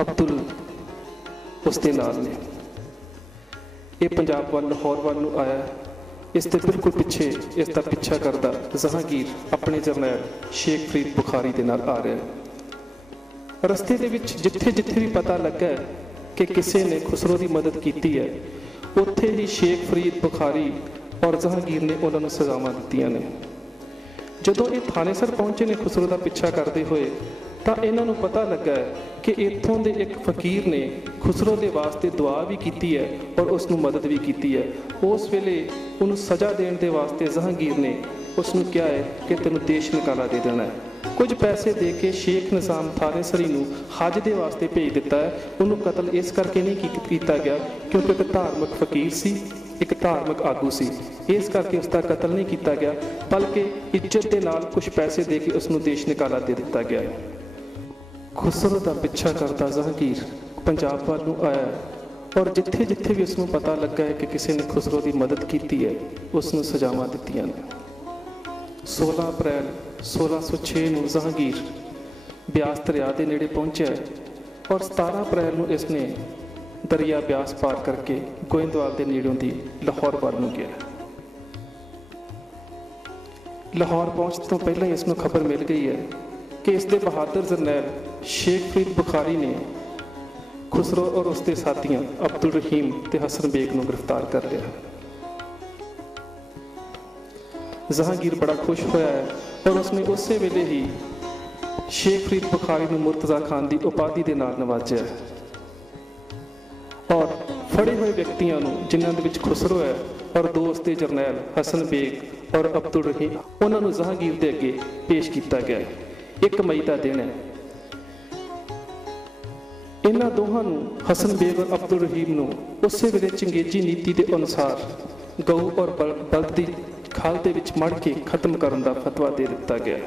ਅਬਦੁਲ ਉਸ ਦੇ ਨਾਲ ਨੇ। ਇਹ ਪੰਜਾਬ ਵੱਲ, ਲਾਹੌਰ ਵੱਲ ਨੂੰ ਆਇਆ। ਇਸ ਦੇ ਬਿਲਕੁਲ ਪਿੱਛੇ ਇਸ ਦਾ ਪਿੱਛਾ ਕਰਦਾ ਜਹਾਂਗੀਰ ਆਪਣੇ ਜਰਨੈਲ ਸ਼ੇਖ ਫਰੀਦ ਬੁਖਾਰੀ ਦੇ ਨਾਲ ਆ ਰਿਹਾ ਰਸਤੇ ਦੇ ਵਿੱਚ ਜਿੱਥੇ ਜਿੱਥੇ ਵੀ ਪਤਾ ਲੱਗਾ ਕਿ ਕਿਸੇ ਨੇ ਖੁਸਰੋ ਦੀ ਮਦਦ ਕੀਤੀ ਹੈ, ਉੱਥੇ ਹੀ ਸ਼ੇਖ ਫਰੀਦ ਬੁਖਾਰੀ ਔਰ ਜਹਾਂਗੀਰ ਨੇ ਉਹਨਾਂ ਨੂੰ ਸਜ਼ਾਵਾਂ ਦਿੱਤੀਆਂ ਨੇ। ਜਦੋਂ ਇਹ ਥਾਣੇਸਰ ਪਹੁੰਚੇ ਨੇ ਖੁਸਰੋ ਦਾ ਪਿੱਛਾ ਕਰਦੇ ਹੋਏ ਤਾਂ ਇਹਨਾਂ ਨੂੰ ਪਤਾ ਲੱਗਾ ਹੈ ਕਿ ਇੱਥੋਂ ਦੇ ਇੱਕ ਫਕੀਰ ਨੇ ਖੁਸਰੋ ਦੇ ਵਾਸਤੇ ਦੁਆ ਵੀ ਕੀਤੀ ਹੈ ਔਰ ਉਸ ਨੂੰ ਮਦਦ ਵੀ ਕੀਤੀ ਹੈ। ਉਸ ਵੇਲੇ ਉਹਨੂੰ ਸਜ਼ਾ ਦੇਣ ਦੇ ਵਾਸਤੇ ਜਹਾਂਗੀਰ ਨੇ ਉਸ ਨੂੰ ਕਿਹਾ ਹੈ ਕਿ ਤੈਨੂੰ ਦੇਸ਼ ਨਿਕਾਲਾ ਦੇ ਦੇਣਾ ਹੈ। ਕੁਝ ਪੈਸੇ ਦੇ ਕੇ ਸ਼ੇਖ ਨਿਜ਼ਾਮ ਥਾਣੇਸਰੀ ਨੂੰ ਹੱਜ ਦੇ ਵਾਸਤੇ ਭੇਜ ਦਿੱਤਾ ਹੈ। ਉਹਨੂੰ ਕਤਲ ਇਸ ਕਰਕੇ ਨਹੀਂ ਕੀ- ਕੀਤਾ ਗਿਆ ਕਿਉਂਕਿ ਇੱਕ ਧਾਰਮਿਕ ਫਕੀਰ ਸੀ, ਇੱਕ ਧਾਰਮਿਕ ਆਗੂ ਸੀ। ਇਸ ਕਰਕੇ ਉਸ ਦਾ ਕਤਲ ਨਹੀਂ ਕੀਤਾ ਗਿਆ, ਬਲਕਿ ਇੱਜ਼ਤ ਦੇ ਨਾਲ ਕੁਝ ਪੈਸੇ ਦੇ ਕੇ ਉਸ ਨੂੰ ਦੇਸ਼ ਨਿਕਾਲਾ ਦੇ ਦਿੱਤਾ ਗਿਆ ਹੈ। ਖੁਸਰੋ ਦਾ ਪਿੱਛਾ ਕਰਦਾ ਜਹਾਂਗੀਰ ਪੰਜਾਬ ਵੱਲ ਨੂੰ ਆਇਆ ਔਰ ਜਿੱਥੇ ਜਿੱਥੇ ਵੀ ਉਸ ਨੂੰ ਪਤਾ ਲੱਗਾ ਹੈ ਕਿ ਕਿਸੇ ਨੇ ਖੁਸਰੋ ਦੀ ਮਦਦ ਕੀਤੀ ਹੈ ਉਸ ਨੂੰ ਸਜ਼ਾਵਾਂ ਦਿੱਤੀਆਂ ਨੇ। 16 ਅਪ੍ਰੈਲ 1606 ਨੂੰ ਜਹਾਂਗੀਰ ਬਿਆਸ ਦਰਿਆ ਦੇ ਨੇੜੇ ਪਹੁੰਚਿਆ ਔਰ 17 ਅਪ੍ਰੈਲ ਨੂੰ ਇਸ ਨੇ ਦਰਿਆ ਬਿਆਸ ਪਾਰ ਕਰਕੇ ਗੋਇੰਦਵਾਲ ਦੇ ਨੇੜਿਓਂ ਦੀ ਲਾਹੌਰ ਵੱਲ ਨੂੰ ਗਿਆ। ਲਾਹੌਰ ਪਹੁੰਚਣ ਤੋਂ ਪਹਿਲਾਂ ਹੀ ਇਸ ਨੂੰ ਖਬਰ ਮਿਲ ਗਈ ਹੈ ਕਿ ਇਸ ਦੇ ਬਹਾਦਰ ਜਰਨੈਲ ਸ਼ੇਖ ਫਰੀਦ ਬੁਖਾਰੀ ਨੇ ਖੁਸਰੋ ਔਰ ਉਸ ਦੇ ਸਾਥੀਆਂ ਅਬਦੁਲ ਰਹੀਮ ਤੇ ਹਸਨ ਬੇਗ ਨੂੰ ਗ੍ਰਿਫਤਾਰ ਕਰ ਲਿਆ। ਜਹਾਂਗੀਰ ਬੜਾ ਖੁਸ਼ ਹੋਇਆ ਹੈ ਔਰ ਉਸਨੇ ਉਸੇ ਵੇਲੇ ਹੀ ਸ਼ੇਖ ਫਰੀਦ ਬੁਖਾਰੀ ਨੂੰ ਮੁਰਤਜ਼ਾ ਖਾਨ ਦੀ ਉਪਾਧੀ ਦੇ ਨਾਲ ਨਵਾਜਿਆ। ਔਰ ਫੜੇ ਹੋਏ ਵਿਅਕਤੀਆਂ ਨੂੰ ਜਿਨ੍ਹਾਂ ਦੇ ਵਿੱਚ ਖੁਸਰੋ ਹੈ ਔਰ ਦੋਸਤ ਦੇ ਜਰਨੈਲ ਹਸਨ ਬੇਗ ਔਰ ਅਬਦੁਲ ਰਹੀਮ, ਉਹਨਾਂ ਨੂੰ ਜਹਾਂਗੀਰ ਦੇ ਅੱਗੇ ਪੇਸ਼ ਕੀਤਾ ਗਿਆ। ਹੈ 1 ਮਈ ਦਾ ਦਿਨ ਹੈ। ਇਹਨਾਂ ਦੋਹਾਂ ਨੂੰ ਹਸਨ ਬੇਗ ਅਬਦੁਲ ਰਹੀਮ ਨੂੰ ਉਸੇ ਵੇਲੇ ਚੰਗੇਜੀ ਨੀਤੀ ਦੇ ਅਨੁਸਾਰ ਗਊ ਔਰ ਬਲ- ਬਲਦ ਦੀ ਖਾਲ ਦੇ ਵਿੱਚ ਮੜ ਕੇ ਖਤਮ ਕਰਨ ਦਾ ਫਤਵਾ ਦੇ ਦਿੱਤਾ ਗਿਆ।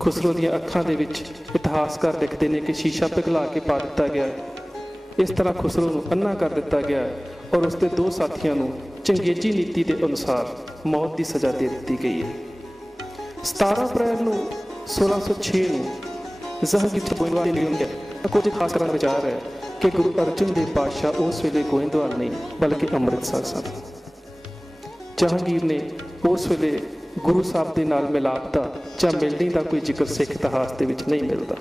ਖੁਸਰੋ ਦੀਆਂ ਅੱਖਾਂ ਦੇ ਵਿੱਚ ਇਤਿਹਾਸਕਾਰ ਲਿਖਦੇ ਨੇ ਕਿ ਸ਼ੀਸ਼ਾ ਪਿਘਲਾ ਕੇ ਪਾ ਦਿੱਤਾ ਗਿਆ। ਇਸ ਤਰ੍ਹਾਂ ਖੁਸਰੋ ਨੂੰ ਅੰਨਾ ਕਰ ਦਿੱਤਾ ਗਿਆ ਔਰ ਉਸ ਦੇ ਦੋ ਸਾਥੀਆਂ ਨੂੰ ਚੰਗੇਜੀ ਨੀਤੀ ਦੇ ਅਨੁਸਾਰ ਮੌਤ ਦੀ ਸਜ਼ਾ ਦੇ ਦਿੱਤੀ ਗਈ ਹੈ। 17 ਅਪ੍ਰੈਲ ਨੂੰ 1606 ਨੂੰ ਜਹਾਂਗੀਰ ਚ ਗੋਇੰਦਵਾਲ ਦੇ ਨੇੜੇ ਕੁਝ ਖਾਸ ਕਰਨ ਵਿਚਾਰ ਹੈ ਕਿ ਗੁਰੂ ਅਰਜਨ ਦੇਵ ਪਾਤਸ਼ਾਹ ਉਸ ਵੇਲੇ ਗੋਇੰਦਵਾਲ ਨਹੀਂ, ਬਲਕਿ ਅੰਮ੍ਰਿਤਸਰ ਸਨ। ਜਹਾਂਗੀਰ ਨੇ ਉਸ ਵੇਲੇ ਗੁਰੂ ਸਾਹਿਬ ਦੇ ਨਾਲ ਮਿਲਾਪ ਦਾ ਜਾਂ ਮਿਲਣੀ ਦਾ ਕੋਈ ਜ਼ਿਕਰ ਸਿੱਖ ਇਤਿਹਾਸ ਦੇ ਵਿੱਚ ਨਹੀਂ ਮਿਲਦਾ।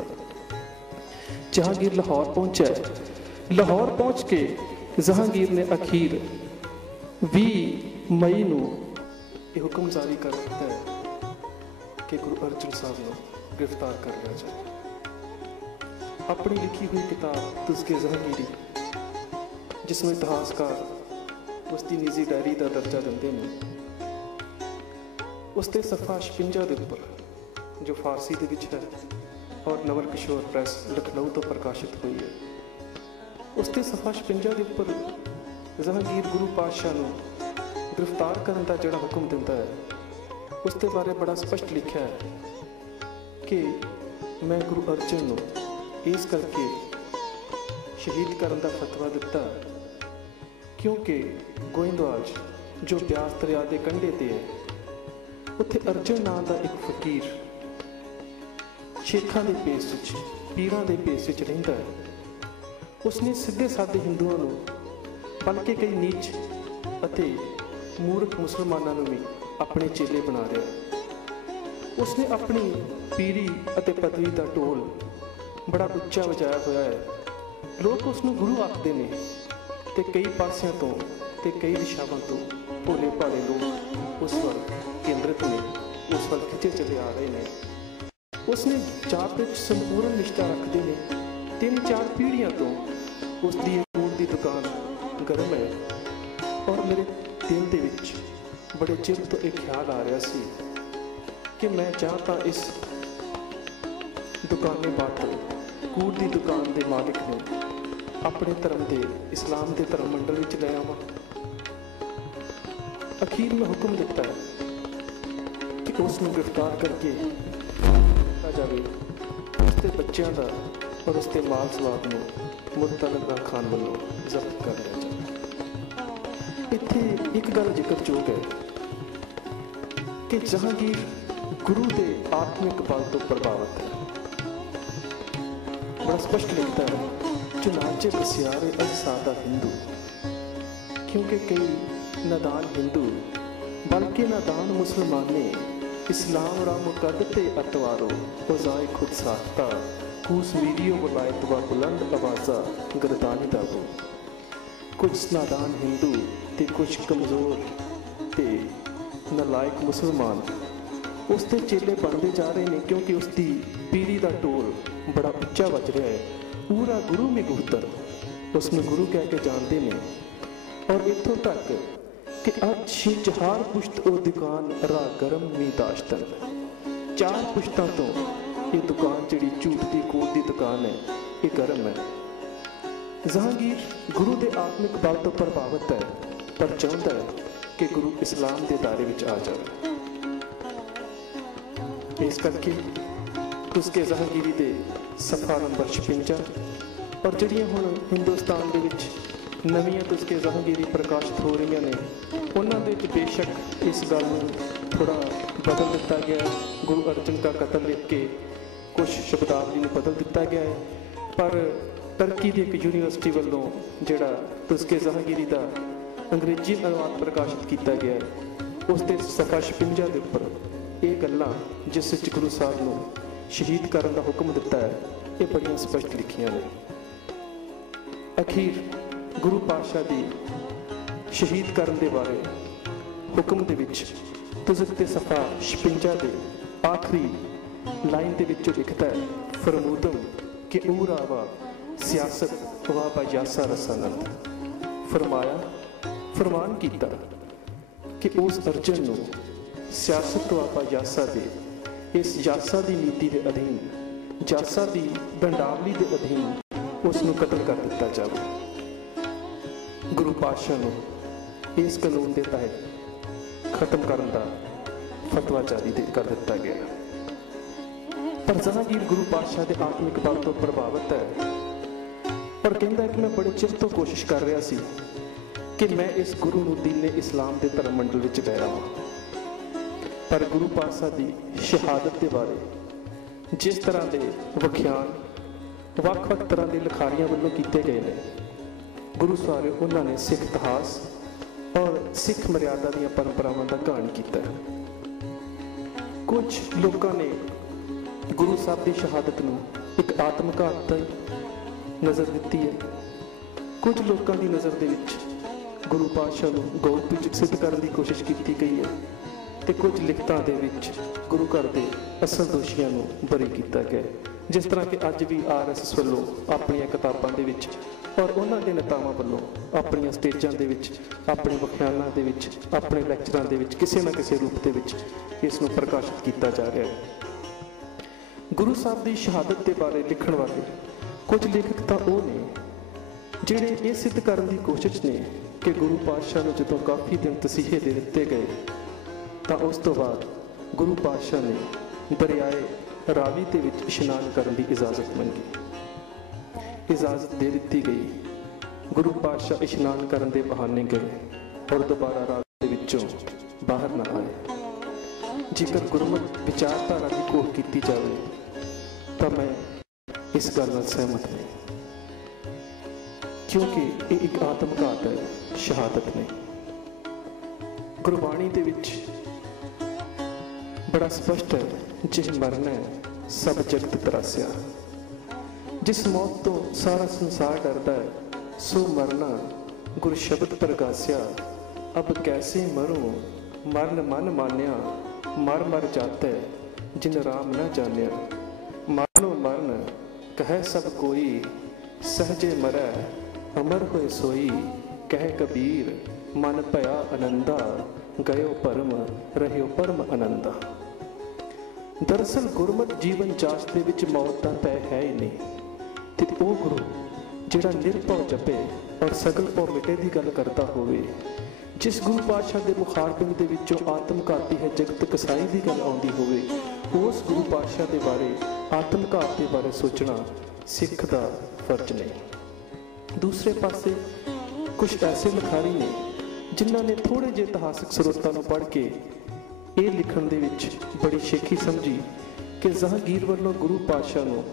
ਜਹਾਂਗੀਰ ਲਾਹੌਰ ਪਹੁੰਚਿਆ ਲਾਹੌਰ ਪਹੁੰਚ ਕੇ ਜਹਾਂਗੀਰ ਨੇ ਅਖੀਰ 20 ਮਈ ਨੂੰ ਇਹ ਹੁਕਮ ਜਾਰੀ ਕਰ ਦਿੱਤਾ ਹੈ ਕਿ ਗੁਰੂ ਅਰਜਨ ਸਾਹਿਬ ਨੂੰ ਗ੍ਰਿਫਤਾਰ ਕਰ ਲਿਆ ਜਾਏ। ਆਪਣੀ ਲਿਖੀ ਹੋਈ ਕਿਤਾਬ ਤੁਸਕੇ ਜ਼ਹਗੀਰੀ, ਜਿਸ ਨੂੰ ਇਤਿਹਾਸਕਾਰ ਉਸ ਦੀ ਨਿੱਜੀ ਡਾਇਰੀ ਦਾ ਦਰਜਾ ਦਿੰਦੇ ਨੇ। ਉਸ ਤੇ ਸਫਾ 56 ਦੇ ਉੱਪਰ, ਜੋ ਫਾਰਸੀ ਦੇ ਵਿੱਚ ਹੈ ਔਰ ਨਵਲ ਕਿਸ਼ੋਰ ਪ੍ਰੈਸ ਲਖਨਊ ਤੋਂ ਪ੍ਰਕਾਸ਼ਿਤ ਹੋਈ ਹੈ। ਉਸ ਤੇ ਸਫਾ 56 ਦੇ ਉੱਪਰ ਜਹਾਂਗੀਰ ਗੁਰੂ ਪਾਤਸ਼ਾਹ ਨੂੰ ਗ੍ਰਿਫਤਾਰ ਕਰਨ ਦਾ ਜਿਹੜਾ ਹੁਕਮ ਦਿੰਦਾ ਹੈ, ਉਸ ਦੇ ਬਾਰੇ ਬੜਾ ਸਪਸ਼ਟ ਲਿਖਿਆ ਹੈ ਕਿ ਮੈਂ ਗੁਰੂ ਅਰਜਨ ਨੂੰ ਇਸ ਕਰਕੇ ਸ਼ਹੀਦ ਕਰਨ ਦਾ ਫਤਵਾ ਦਿੱਤਾ, ਕਿਉਂਕਿ ਗੋਇੰਦਵਾਲ ਜੋ ਬਿਆਸ ਦਰਿਆ ਦੇ ਕੰਢੇ ਤੇ ਹੈ, ਉੱਥੇ ਅਰਜਨ ਨਾਂ ਦਾ ਇੱਕ ਫਕੀਰ ਸ਼ੇਖਾਂ ਦੇ ਪੇਸ ਵਿੱਚ, ਪੀਰਾਂ ਦੇ ਪੇਸ ਵਿੱਚ ਰਹਿੰਦਾ ਹੈ। ਉਸਨੇ ਸਿੱਧੇ ਸਾਦੇ ਹਿੰਦੂਆਂ ਨੂੰ ਬਲਕਿ ਕਈ ਨੀਚ ਅਤੇ ਮੂਰਖ ਮੁਸਲਮਾਨਾਂ ਨੂੰ ਵੀ ਆਪਣੇ ਚੇਲੇ ਬਣਾ ਲਿਆ। ਉਸਨੇ ਆਪਣੀ ਪੀਰੀ ਅਤੇ ਪਦਵੀ ਦਾ ਢੋਲ ਬੜਾ ਉੱਚਾ ਵਜਾਇਆ ਹੋਇਆ ਹੈ। ਲੋਕ ਉਸ ਨੂੰ ਗੁਰੂ ਆਖਦੇ ਨੇ ਤੇ ਕਈ ਪਾਸਿਆਂ ਤੋਂ ਤੇ ਕਈ ਦਿਸ਼ਾਵਾਂ ਤੋਂ ਭੋਲੇ ਭਾਲੇ ਲੋਕ ਉਸ ਵੱਲ ਕੇਂਦਰਿਤ ਨੇ, ਉਸ ਵੱਲ ਖਿੱਚੇ ਚਲੇ ਆ ਰਹੇ ਨੇ। ਉਸਨੇ ਜਾਤ ਵਿੱਚ ਸੰਪੂਰਨ ਰਿਸ਼ਤਾ ਰੱਖਦੇ ਨੇ। ਤਿੰਨ ਚਾਰ ਪੀੜ੍ਹੀਆਂ ਤੋਂ ਉਸ ਦੀ ਇਹ ਦੀ ਦੁਕਾਨ ਗਰਮ ਹੈ। ਔਰ ਮੇਰੇ ਦਿਲ ਦੇ ਵਿੱਚ ਬੜੇ ਚਿਰ ਤੋਂ ਇਹ ਖਿਆਲ ਆ ਰਿਹਾ ਸੀ ਕਿ ਮੈਂ ਜਾਂ ਤਾਂ ਇਸ ਦੁਕਾਨੇ ਬਾਟਲ ਕੂੜ ਦੀ ਦੁਕਾਨ ਦੇ ਮਾਲਕ ਨੂੰ ਆਪਣੇ ਧਰਮ ਦੇ, ਇਸਲਾਮ ਦੇ ਧਰਮ ਮੰਡਲ ਵਿੱਚ ਲੈ ਆਵਾਂ। ਅਖੀਰ ਮੈਂ ਹੁਕਮ ਦਿੱਤਾ ਹੈ ਕਿ ਉਸ ਨੂੰ ਗ੍ਰਿਫਤਾਰ ਕਰਕੇ ਕੀਤਾ ਜਾਵੇ, ਉਸ ਦੇ ਬੱਚਿਆਂ ਦਾ ਔਰ ਉਸ ਦੇ ਮਾਲ ਸਵਾਬ ਨੂੰ ਮੁਤਲਕਾ ਖਾਨ ਵੱਲੋਂ ਜ਼ਬਤ ਕਰ ਲਿਆ ਜਾਵੇ। ਇੱਥੇ ਇੱਕ ਗੱਲ ਜ਼ਿਕਰਯੋਗ ਹੈ ਕਿ ਜਹਾਂਗੀਰ ਗੁਰੂ ਦੇ ਆਤਮਿਕ ਬਲ ਤੋਂ ਪ੍ਰਭਾਵਿਤ ਹੈ। ਬੜਾ ਸਪਸ਼ਟ ਲਿਖਦਾ ਹੈ ਚੁਨਾਚੇ ਬਸਿਆਰੇ ਅਜ ਸਾਦਾ ਹਿੰਦੂ। ਕਿਉਂਕਿ ਕਈ ਨਾਦਾਨ ਹਿੰਦੂ, ਬਲਕਿ ਨਾਦਾਨ ਮੁਸਲਮਾਨ ਨੇ ਇਸਲਾਮ ਰਾ ਮੁਕੱਦਤੇ ਅਤਵਾਰੋ ਉਜ਼ਾਏ ਖੁਦ ਸਾਖਤਾ, ਕੂਸ ਵੀਡੀਓ ਬੁਲਾਇਤ ਵਾ ਬੁਲੰਦ ਆਵਾਜ਼ਾ ਗਰਦਾਨੀ ਦਾਵੋ ਕੁਝ ਨਾਦਾਨ ਹਿੰਦੂ ਤੇ ਕੁਝ ਕਮਜ਼ੋਰ ਤੇ ਨਲਾਇਕ ਮੁਸਲਮਾਨ ਉਸ ਦੇ ਚੇਲੇ ਬਣਦੇ ਜਾ ਰਹੇ ਨੇ ਕਿਉਂਕਿ ਉਸ ਦੀ ਪੀੜੀ ਦਾ ਟੋਲ ਬੜਾ ਉੱਚਾ ਵੱਜ ਰਿਹਾ ਹੈ। ਪੂਰਾ ਗੁਰੂ ਮੇ ਗੁਹਤਰ ਉਸ ਨੂੰ ਗੁਰੂ ਕਹਿ ਕੇ ਜਾਣਦੇ ਨੇ। ਔਰ ਇੱਥੋਂ ਤੱਕ ਕਿ ਅੱਜ ਸ਼ੀ ਪੁਸ਼ਤ ਉਹ ਦੁਕਾਨ ਰਾ ਗਰਮ ਵੀ ਦਾਸ਼ਤਨ ਚਾਰ ਪੁਸ਼ਤਾਂ ਤੋਂ ਇਹ ਦੁਕਾਨ ਜਿਹੜੀ ਝੂਠ ਦੀ ਕੋਟ ਦੀ ਦੁਕਾਨ ਹੈ, ਇਹ ਗਰਮ ਹੈ। ਜਹਾਂਗੀਰ ਗੁਰੂ ਦੇ ਆਤਮਿਕ ਬਲ ਤੋਂ ਪ੍ਰਭਾਵਿਤ ਹੈ, ਪਰ ਚਾਹੁੰਦਾ ਹੈ ਕਿ ਗੁਰੂ ਇਸਲਾਮ ਦੇ ਦਾਇਰੇ ਵਿੱਚ ਆ ਜਾਵੇ। ਇਸ ਕਰਕੇ ਉਸਕੇ ਜ਼ਹਾਂਗੀਰੀ ਦੇ ਸਫਾ ਨੰਬਰ 56 ਔਰ ਜਿਹੜੀਆਂ ਹੁਣ ਹਿੰਦੁਸਤਾਨ ਦੇ ਵਿੱਚ ਨਵੀਆਂ ਤੁਸਕੇ ਜ਼ਹਾਂਗੀਰੀ ਪ੍ਰਕਾਸ਼ਿਤ ਹੋ ਰਹੀਆਂ ਨੇ, ਉਹਨਾਂ ਦੇ ਵਿੱਚ ਬੇਸ਼ੱਕ ਇਸ ਗੱਲ ਨੂੰ ਥੋੜਾ ਬਦਲ ਦਿੱਤਾ ਗਿਆ ਗੁਰੂ ਅਰਜਨ ਦਾ ਕਤਲ ਲਿਖ ਕੇ ਕੁਝ ਸ਼ਬਦਾਵਲੀ ਨੂੰ ਬਦਲ ਦਿੱਤਾ ਗਿਆ ਹੈ। ਪਰ ਟਰਕੀ ਦੀ ਇੱਕ ਯੂਨੀਵਰਸਿਟੀ ਵੱਲੋਂ ਜਿਹੜਾ ਤੁਸਕੇ ਜ਼ਹਾਂਗੀਰੀ ਦਾ ਅੰਗਰੇਜ਼ੀ ਅਨੁਵਾਦ ਪ੍ਰਕਾਸ਼ਿਤ ਕੀਤਾ ਗਿਆ ਹੈ, ਉਸ ਦੇ ਸਫਾ 56 ਦੇ ਉੱਪਰ। ਇਹ ਗੱਲਾਂ ਜਿਸ ਵਿੱਚ ਗੁਰੂ ਸਾਹਿਬ ਨੂੰ ਸ਼ਹੀਦ ਕਰਨ ਦਾ ਹੁਕਮ ਦਿੱਤਾ ਹੈ, ਇਹ ਬੜੀਆਂ ਸਪਸ਼ਟ ਲਿਖੀਆਂ ਨੇ। ਅਖੀਰ ਗੁਰੂ ਪਾਤਸ਼ਾਹ ਦੀ ਸ਼ਹੀਦ ਕਰਨ ਦੇ ਬਾਰੇ ਹੁਕਮ ਦੇ ਵਿੱਚ ਤੁਜ਼ਕ ਤੇ ਸਫਾ 56 ਦੇ ਆਖਰੀ ਲਾਈਨ ਦੇ ਵਿੱਚ ਲਿਖਦਾ ਹੈ, ਫਰਮੂਦਮ ਕਿ ਊਰਾਵਾ ਸਿਆਸਤ ਵਾ ਬਜਾਸਾ ਰਸਨੰਦ ਫਰਮਾਇਆ, ਫਰਮਾਨ ਕੀਤਾ ਕਿ ਉਸ ਅਰਜਨ ਨੂੰ ਸਿਆਸਤ ਤੋਂ ਆਪਾਂ ਜਾਸਾ ਦੇ। ਇਸ ਜਾਸਾ ਦੀ ਨੀਤੀ ਦੇ ਅਧੀਨ, ਜਾਸਾ ਦੀ ਦੰਡਾਵਲੀ ਦੇ ਅਧੀਨ ਉਸ ਨੂੰ ਕਤਲ ਕਰ ਦਿੱਤਾ ਜਾਵੇ। ਗੁਰੂ ਪਾਤਸ਼ਾਹ ਨੂੰ ਇਸ ਕਾਨੂੰਨ ਦੇ ਤਹਿਤ ਖਤਮ ਕਰਨ ਦਾ ਫਤਵਾ ਜਾਰੀ ਦੇ ਕਰ ਦਿੱਤਾ ਗਿਆ। ਪਰ ਜਹਾਂਗੀਰ ਗੁਰੂ ਪਾਤਸ਼ਾਹ ਦੇ ਆਤਮਿਕ ਬਲ ਤੋਂ ਪ੍ਰਭਾਵਿਤ ਹੈ। ਪਰ ਕਹਿੰਦਾ ਕਿ ਮੈਂ ਬੜੇ ਚਿਰ ਤੋਂ ਕੋਸ਼ਿਸ਼ ਕਰ ਰਿਹਾ ਸੀ ਕਿ ਮੈਂ ਇਸ ਗੁਰੂ ਨੂੰ ਦੀਨੇ ਇਸਲਾਮ ਦੇ ਧਰਮ ਮੰਡਲ ਵਿੱਚ ਲੈ ਹਾਂ ਪਰ ਗੁਰੂ ਪਾਤਸ਼ਾਹ ਦੀ ਸ਼ਹਾਦਤ ਦੇ ਬਾਰੇ ਜਿਸ ਤਰ੍ਹਾਂ ਦੇ ਵਿਖਿਆਨ ਵੱਖ-ਵੱਖ ਤਰ੍ਹਾਂ ਦੇ ਲਿਖਾਰੀਆਂ ਵੱਲੋਂ ਕੀਤੇ ਗਏ ਨੇ, ਗੁਰੂ ਸਾਰੇ ਉਹਨਾਂ ਨੇ ਸਿੱਖ ਇਤਿਹਾਸ ਔਰ ਸਿੱਖ ਮਰਿਆਦਾ ਦੀਆਂ ਪਰੰਪਰਾਵਾਂ ਦਾ ਗਾਣ ਕੀਤਾ ਕੁਝ ਲੋਕਾਂ ਨੇ ਗੁਰੂ ਸਾਹਿਬ ਦੀ ਸ਼ਹਾਦਤ ਨੂੰ ਇੱਕ ਆਤਮਘਾਤ ਨਜ਼ਰ ਦਿੱਤੀ ਹੈ। ਕੁਝ ਲੋਕਾਂ ਦੀ ਨਜ਼ਰ ਦੇ ਵਿੱਚ ਗੁਰੂ ਪਾਤਸ਼ਾਹ ਨੂੰ ਗੌਰਵ ਵਿੱਚ ਸਿੱਧ ਕਰਨ ਦੀ ਕੋਸ਼ਿਸ਼ ਕੀਤੀ ਗਈ ਹੈ। ਤੇ ਕੁਝ ਲਿਖਤਾਂ ਦੇ ਵਿੱਚ ਗੁਰੂ ਘਰ ਦੇ ਅਸਲ ਦੋਸ਼ੀਆਂ ਨੂੰ ਬਰੀ ਕੀਤਾ ਗਿਆ ਜਿਸ ਤਰ੍ਹਾਂ ਕਿ ਅੱਜ ਵੀ ਆਰਐਸਐਸ ਵੱਲੋਂ ਆਪਣੀਆਂ ਕਿਤਾਬਾਂ ਦੇ ਵਿੱਚ ਔਰ ਉਹਨਾਂ ਦੇ ਨੇਤਾਵਾਂ ਵੱਲੋਂ ਆਪਣੀਆਂ ਸਟੇਜਾਂ ਦੇ ਵਿੱਚ, ਆਪਣੇ ਵਿਖਿਆਨਾਂ ਦੇ ਵਿੱਚ, ਆਪਣੇ ਲੈਕਚਰਾਂ ਦੇ ਵਿੱਚ ਕਿਸੇ ਨਾ ਕਿਸੇ ਰੂਪ ਦੇ ਵਿੱਚ ਇਸ ਨੂੰ ਪ੍ਰਕਾਸ਼ਿਤ ਕੀਤਾ ਜਾ ਰਿਹਾ ਹੈ। ਗੁਰੂ ਸਾਹਿਬ ਦੀ ਸ਼ਹਾਦਤ ਦੇ ਬਾਰੇ ਲਿਖਣ ਵਾਲੇ ਕੁਝ ਲੇਖਕ ਤਾਂ ਉਹ ਨੇ ਜਿਹੜੇ ਇਹ ਸਿੱਧ ਕਰਨ ਦੀ ਕੋਸ਼ਿਸ਼ ਨੇ ਕਿ ਗੁਰੂ ਪਾਤਸ਼ਾਹ ਨੂੰ ਜਦੋਂ ਕਾਫੀ ਦਿਨ ਤਸੀਹੇ ਦੇ ਦਿੱਤੇ ਗਏ ਤਾਂ ਉਸ ਤੋਂ ਬਾਅਦ ਗੁਰੂ ਪਾਤਸ਼ਾਹ ਨੇ ਦਰਿਆਏ ਰਾਵੀ ਦੇ ਵਿੱਚ ਇਸ਼ਨਾਨ ਕਰਨ ਦੀ ਇਜਾਜ਼ਤ ਮੰਗੀ। ਇਜਾਜ਼ਤ ਦੇ ਦਿੱਤੀ ਗਈ। ਗੁਰੂ ਪਾਤਸ਼ਾਹ ਇਸ਼ਨਾਨ ਕਰਨ ਦੇ ਬਹਾਨੇ ਗਏ ਔਰ ਦੁਬਾਰਾ ਰਾਵੀ ਦੇ ਵਿੱਚੋਂ ਬਾਹਰ ਨਾ ਆਏ। ਜੇਕਰ ਗੁਰਮਤ ਵਿਚਾਰਧਾਰਾ ਦੀ ਕੋਖ ਕੀਤੀ ਜਾਵੇ, ਤਾਂ ਮੈਂ ਇਸ ਗੱਲ ਨਾਲ ਸਹਿਮਤ ਨਹੀਂ ਕਿਉਂਕਿ ਇਹ ਇੱਕ ਆਤਮਘਾਤ ਹੈ, ਸ਼ਹਾਦਤ ਨਹੀਂ ਗੁਰਬਾਣੀ ਦੇ ਵਿੱਚ ਬੜਾ ਸਪਸ਼ਟ ਹੈ ਜਿਹ ਮਰਨਾ ਹੈ, ਸਭ ਜਗਤ ਤਰਾਸਿਆ। ਜਿਸ ਮੌਤ ਤੋਂ ਸਾਰਾ ਸੰਸਾਰ ਡਰਦਾ ਹੈ ਸੋ ਮਰਨਾ ਗੁਰ ਸ਼ਬਦ ਪ੍ਰਗਾਸਿਆ। ਅਬ ਕੈਸੇ ਮਰੂੰ? ਮਰਨ ਮਨ ਮਾਨਿਆ ਮਰ ਮਰ ਜਾਤੈ ਜਿਨ ਰਾਮ ਨਾ ਜਾਣਿਆ। ਮਾਨੋ ਮਰਨ ਕਹੈ ਸਭ ਕੋਈ ਸਹਜੇ ਮਰੈ ਅਮਰ ਹੋਏ ਸੋਈ ਕਹਿ ਕਬੀਰ ਮਨ ਭਇਆ ਅਨੰਦਾ ਗਇਓ ਪਰਮ ਰਹਿਓ ਪਰਮ ਅਨੰਦਾ। ਦਰਅਸਲ ਗੁਰਮਤ ਜੀਵਨ ਜਾਚ ਦੇ ਵਿੱਚ ਮੌਤ ਦਾ ਤੈ ਹੈ ਹੀ ਨਹੀਂ। ਤੇ ਉਹ ਗੁਰੂ ਜਿਹੜਾ ਨਿਰਭਉ ਜਪੇ ਔਰ ਸਗਲ ਭਉ ਮਿਟੇ ਦੀ ਗੱਲ ਕਰਦਾ ਹੋਵੇ, ਜਿਸ ਗੁਰੂ ਪਾਤਸ਼ਾਹ ਦੇ ਮੁਖਾਰਬਿੰਦ ਦੇ ਵਿੱਚੋਂ ਆਤਮਘਾਤੀ ਹੈ ਜਗਤ ਕਸਾਈ ਦੀ ਗੱਲ ਆਉਂਦੀ ਹੋਵੇ, ਉਸ ਗੁਰੂ ਪਾਤਸ਼ਾਹ ਦੇ ਬਾਰੇ ਆਤਮਘਾਤ ਦੇ ਬਾਰੇ ਸੋਚਣਾ ਸਿੱਖ ਦਾ ਫਰਜ਼ ਨਹੀਂ। ਦੂਸਰੇ ਪਾਸੇ ਕੁਝ ਐਸੇ ਲਿਖਾਰੀ ਨੇ ਜਿਨ੍ਹਾਂ ਨੇ ਥੋੜੇ ਜਿਹੇ ਇਤਿਹਾਸਕ ਸਰੋਤਾਂ ਨੂੰ ਪੜ੍ਹ ਕੇ ਇਹ ਲਿਖਣ ਦੇ ਵਿੱਚ ਬੜੀ ਸ਼ੇਖੀ ਸਮਝੀ ਕਿ ਜਹਾਂਗੀਰ ਵੱਲੋਂ ਗੁਰੂ ਪਾਤਸ਼ਾਹ ਨੂੰ